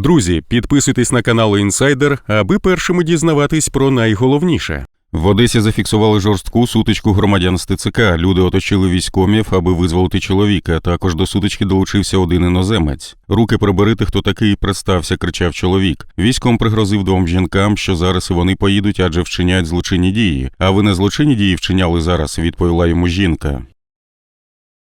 Друзі, підписуйтесь на канал Інсайдер, аби першими дізнаватись про найголовніше в Одесі. Зафіксували жорстку сутичку громадян ТЦК. Люди оточили військомів, аби визволити чоловіка. Також до сутички долучився один іноземець. Руки приберити, Хто такий представся, Кричав чоловік. Військом пригрозив двом жінкам, що зараз і вони поїдуть, адже вчиняють злочинні дії. А ви не злочинні дії вчиняли зараз? Відповіла йому жінка.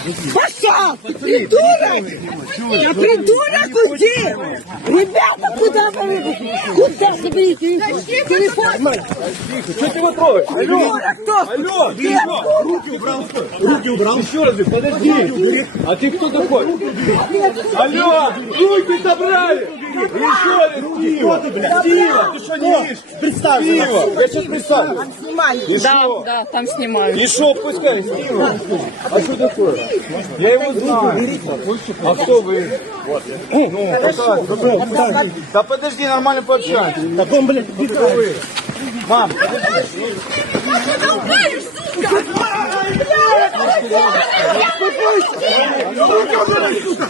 Фаша! Придурок! Я а придурок уйди! Ребята, раз куда вы? вы куда забери телефон? Что ты его трогаешь? Алло! Алло! Алло! Руки убрал! Руки убрал! Еще раз, подожди! А ты кто такой? Алло! Руки забрали! Еще раз! Стива! Ты что не видишь? Представь! Я сейчас представлю! снимали. Да, шо? да, там снимают. И шо, пускай снимают. А, а что а такое? А а а а а я его знаю. А что а вы? Вот, я... ну, да подожди, нормально пообщаемся. Так он, он блядь, где Мам, подожди. А ты сука!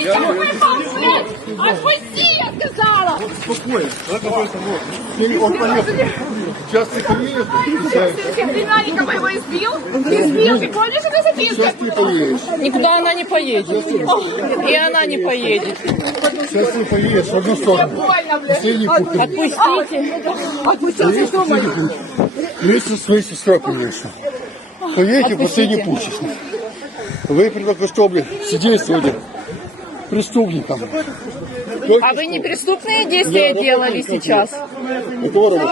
я сказала! Спокойно, Он поехал. Сейчас ты поедешь. Ты Виналика моего избил? избил, ты помнишь эту записку? Никуда она не поедет. И она не поедет. Сейчас ты поедешь в одну сторону. Отпустите. Отпустите. Вместе со своей сестрой поедешь. Поедете последний путь. Вы предлагаете, что, блин, сидели сегодня? преступником. Точно. А вы не преступные действия я делали сейчас? Здорово.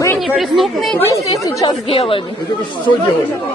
Вы не преступные действия сейчас делали? Это что делали?